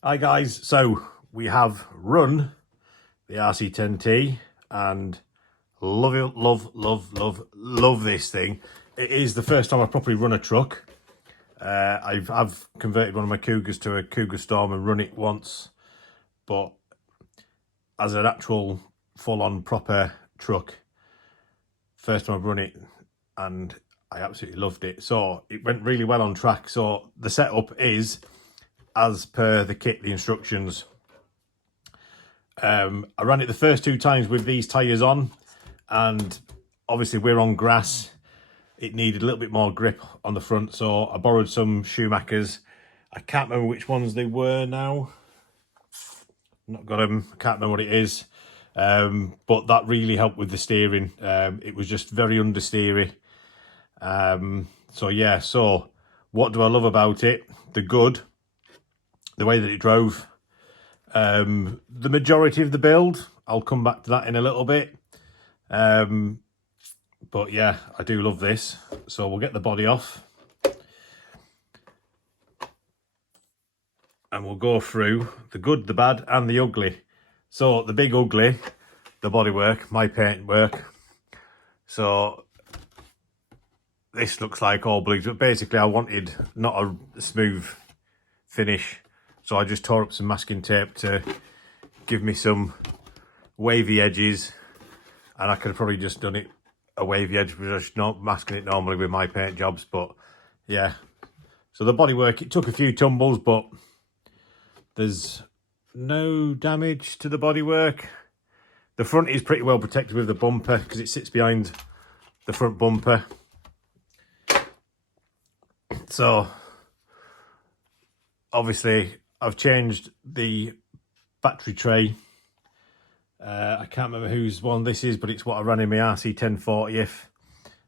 Hi guys, so we have run the RC10 T and love it, love this thing. It is the first time I've properly run a truck. I've converted one of my Cougars to a Cougar Storm and run it once, but as an actual full-on proper truck, first time I've run it, and I absolutely loved it. So it went really well on track. So the setup is as per the kit, the instructions. I ran it the first 2 times with these tyres on, and obviously we're on grass. It needed a little bit more grip on the front, so I borrowed some Schumacher's. I can't remember which ones they were now. Not got them, I can't remember what it is. But that really helped with the steering. It was just very understeery. So yeah, so what do I love about it? The way that it drove. The majority of the build, I'll come back to that in a little bit. But yeah, I do love this. So we'll get the body off. And we'll go through the good, the bad and the ugly. So the big ugly, the bodywork, my paint work. So this looks like all blues, but basically I wanted not a smooth finish. So I just tore up some masking tape to give me some wavy edges, and I could have probably just done it a wavy edge, but just not masking it normally with my paint jobs. But yeah, so the bodywork, it took a few tumbles, but there's no damage to the bodywork. The front is pretty well protected with the bumper because it sits behind the front bumper. So obviously I've changed the battery tray. I can't remember whose one this is, but it's what I ran in my RC10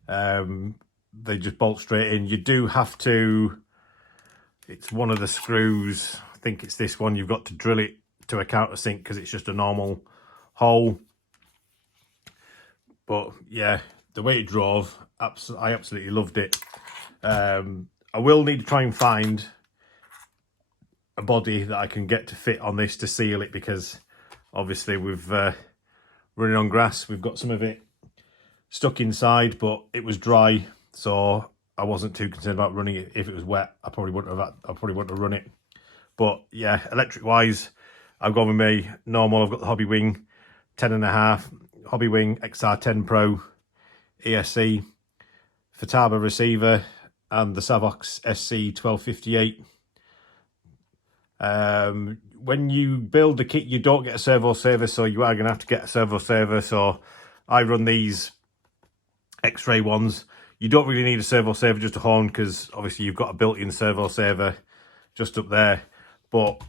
40th. They just bolt straight in. You do have to, it's one of the screws, I think it's this one, you've got to drill it to a countersink because it's just a normal hole. But yeah, the way it drove, I absolutely loved it. I will need to try and find a body that I can get to fit on this to seal it, because obviously we've running on grass, we've got some of it stuck inside, but it was dry, so I wasn't too concerned about running it. If it was wet, I probably wouldn't have run it. But yeah, electric wise, I've gone with my normal. I've got the Hobby Wing 10.5, Hobby Wing XR10 Pro ESC, Futaba receiver, and the Savox SC 1258. When you build the kit, you don't get a servo saver, so you are going to have to get a servo saver. So I run these X-ray ones. You don't really need a servo saver, just a horn, because obviously you've got a built-in servo saver just up there. But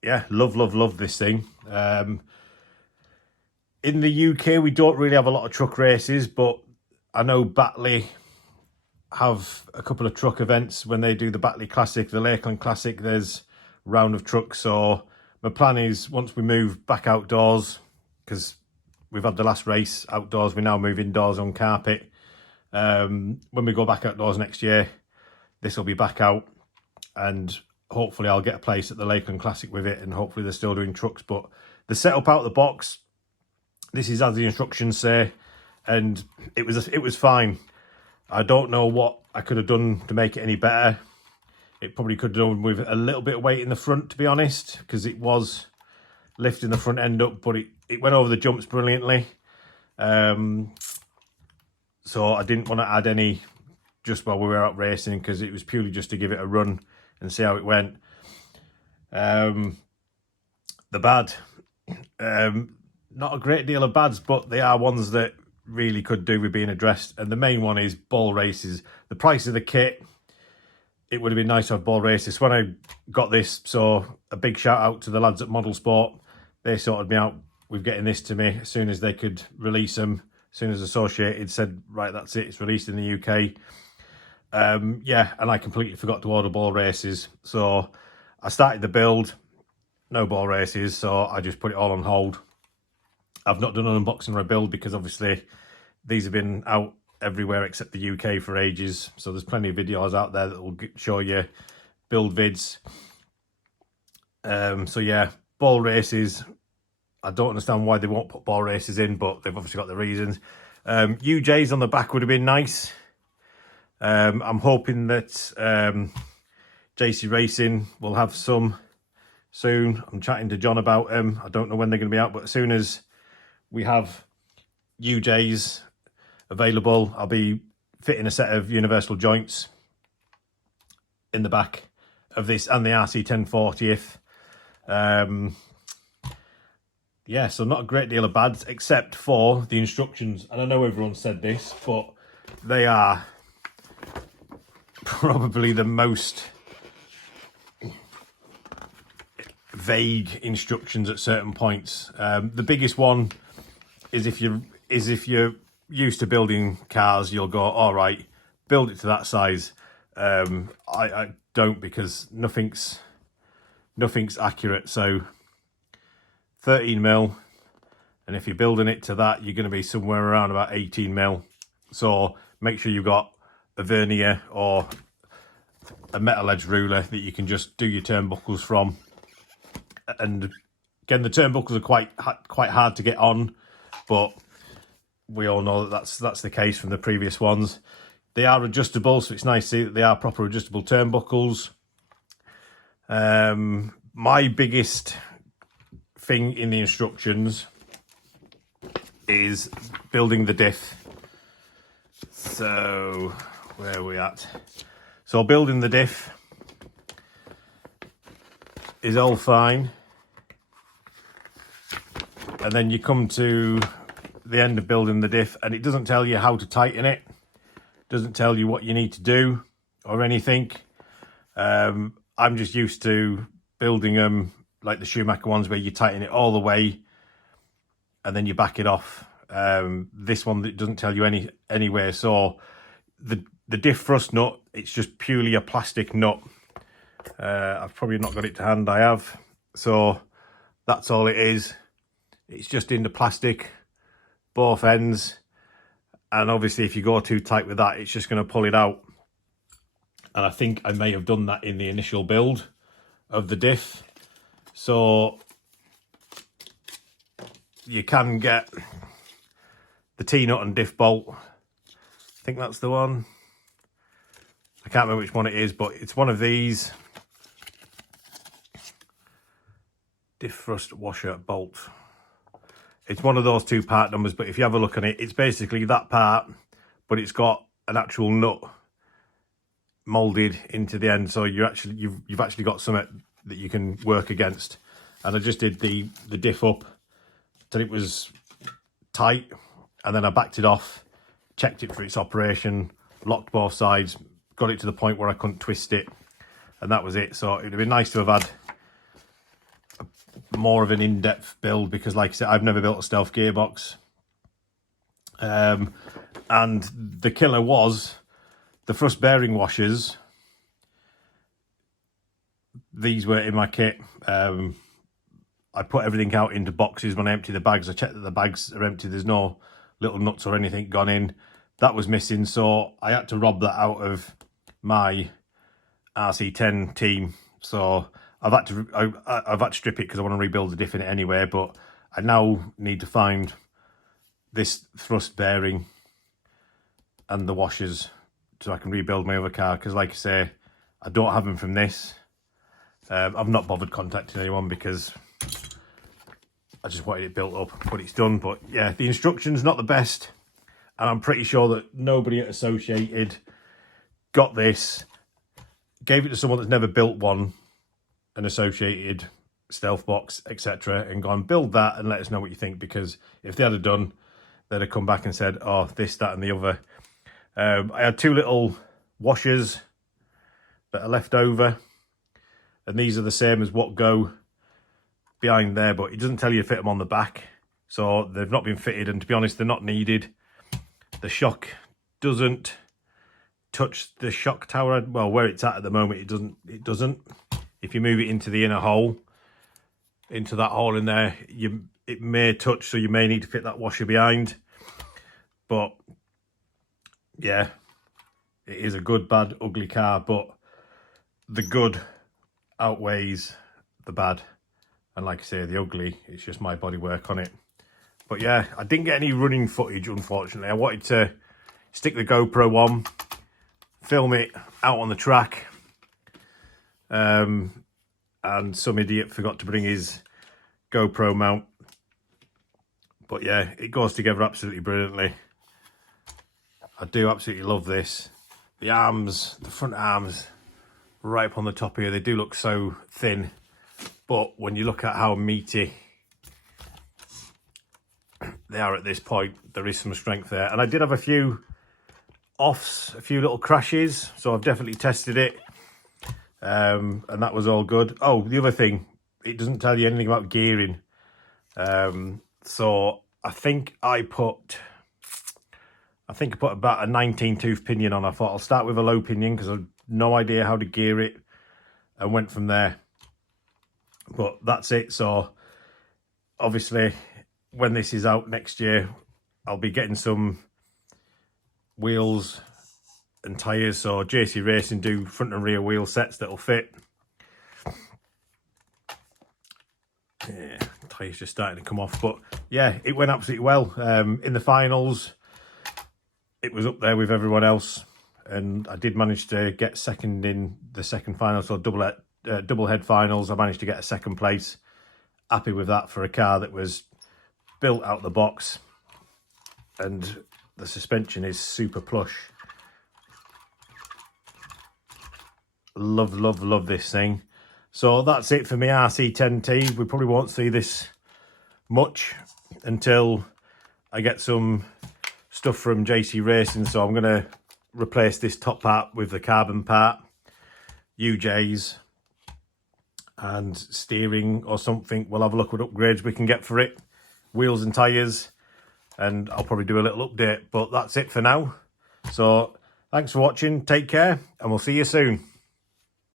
yeah, love this thing. In the UK, we don't really have a lot of truck races, but I know Batley have a couple of truck events. When they do the Batley Classic, the Lakeland Classic, there's round of trucks. So my plan is, once we move back outdoors, because we've had the last race outdoors, we now move indoors on carpet. When we go back outdoors next year, this will be back out, and hopefully I'll get a place at the Lakeland Classic with it, and hopefully they're still doing trucks. But the setup out of the box, this is as the instructions say, and it was fine. I don't know what I could have done to make it any better. It probably could have done with a little bit of weight in the front, to be honest, because it was lifting the front end up, but it went over the jumps brilliantly. So I didn't want to add any just while we were out racing, because it was purely just to give it a run and see how it went. The bad, not a great deal of bads, but they are ones that really could do with being addressed. And the main one is ball races. The price of the kit, it would have been nice to have ball races. When I got this, so a big shout out to the lads at Model Sport. They sorted me out with getting this to me as soon as they could release them. As soon as Associated said, right, that's it, it's released in the UK. Yeah, and I completely forgot to order ball races. So I started the build, no ball races, so I just put it all on hold. I've not done an unboxing or a build because obviously these have been out everywhere except the UK for ages. So there's plenty of videos out there that will show you build vids. So yeah, ball races. I don't understand why they won't put ball races in, but they've obviously got the reasons. UJs on the back would have been nice. I'm hoping that JC Racing will have some soon. I'm chatting to John about them. I don't know when they're going to be out, but as soon as we have UJs available, I'll be fitting a set of universal joints in the back of this and the RC10 40th. Yeah, so not a great deal of bads except for the instructions. And I know everyone said this, but they are probably the most vague instructions at certain points. The biggest one is if you're used to building cars, you'll go, all right, build it to that size. I don't, because nothing's accurate. So 13 mil, and if you're building it to that, you're going to be somewhere around about 18 mil. So make sure you've got a vernier or a metal edge ruler that you can just do your turnbuckles from. And again, the turnbuckles are quite hard to get on, but we all know that that's the case from the previous ones. They are adjustable, so it's nice to see that they are proper adjustable turnbuckles. My biggest thing in the instructions is building the diff. So where are we at? So building the diff is all fine, and then you come to the end of building the diff and it doesn't tell you how to tighten it, doesn't tell you what you need to do or anything. I'm just used to building them like the Schumacher ones where you tighten it all the way and then you back it off. This one, that doesn't tell you anywhere. So the diff thrust nut, it's just purely a plastic nut. I've probably not got it to hand. I have. So that's all it is. It's just in the plastic, both ends. And obviously if you go too tight with that, it's just going to pull it out. And I think I may have done that in the initial build of the diff. So you can get the T-nut and diff bolt. I think that's the one. I can't remember which one it is, but it's one of these. Diff thrust washer bolt. It's one of those two part numbers, but if you have a look at it, it's basically that part, but it's got an actual nut molded into the end. So you've actually got something that you can work against. And I just did the diff up till it was tight, and then I backed it off, checked it for its operation, locked both sides, got it to the point where I couldn't twist it, and that was it. So it would have been nice to have had more of an in-depth build, because like I said, I've never built a stealth gearbox. And the killer was the thrust bearing washers. These were in my kit. I put everything out into boxes. When I empty the bags, I check that the bags are empty. There's no little nuts or anything gone in. That was missing, so I had to rob that out of my RC10 team. So I've had to strip it because I want to rebuild the diff in it anyway. But I now need to find this thrust bearing and the washers so I can rebuild my other car. Because like I say, I don't have them from this. I've not bothered contacting anyone because I just wanted it built up, but it's done. But yeah, the instructions not the best, and I'm pretty sure that nobody at Associated got this, gave it to someone that's never built one, an Associated stealth box, etc., and gone, build that and let us know what you think. Because if they had done, they'd have come back and said, oh, this, that and the other. I had two little washers that are left over, and these are the same as what go behind there, but it doesn't tell you to fit them on the back, so they've not been fitted, and to be honest, they're not needed. The shock doesn't touch the shock tower. Well, where it's at the moment, it doesn't. If you move it into the inner hole, into that hole in there, it may touch, so you may need to fit that washer behind. But yeah, it is a good, bad, ugly car, but the good outweighs the bad, and like I say, the ugly, it's just my bodywork on it. But yeah, I didn't get any running footage, unfortunately. I wanted to stick the GoPro on, film it out on the track, and some idiot forgot to bring his GoPro mount. But yeah, it goes together absolutely brilliantly. I do absolutely love this. The arms, the front arms, right up on the top here, they do look so thin. But when you look at how meaty they are at this point, there is some strength there. And I did have a few offs, a few little crashes, so I've definitely tested it. And that was all good. Oh, the other thing, it doesn't tell you anything about gearing. So I think I put about a 19 tooth pinion on. I thought I'll start with a low pinion because I've no idea how to gear it, and went from there. But that's it. So obviously when this is out next year, I'll be getting some wheels and tyres. So JC Racing do front and rear wheel sets that'll fit. Yeah, tyres just starting to come off, but yeah, it went absolutely well. In the finals, it was up there with everyone else, and I did manage to get second in the second final, so double head finals. I managed to get a second place. Happy with that for a car that was built out the box, and the suspension is super plush. Love, love, love this thing. So that's it for me RC10 T. We probably won't see this much until I get some stuff from JC Racing. So I'm going to replace this top part with the carbon part, UJs, and steering or something. We'll have a look what upgrades we can get for it, wheels and tyres, and I'll probably do a little update. But that's it for now. So thanks for watching, take care, and we'll see you soon.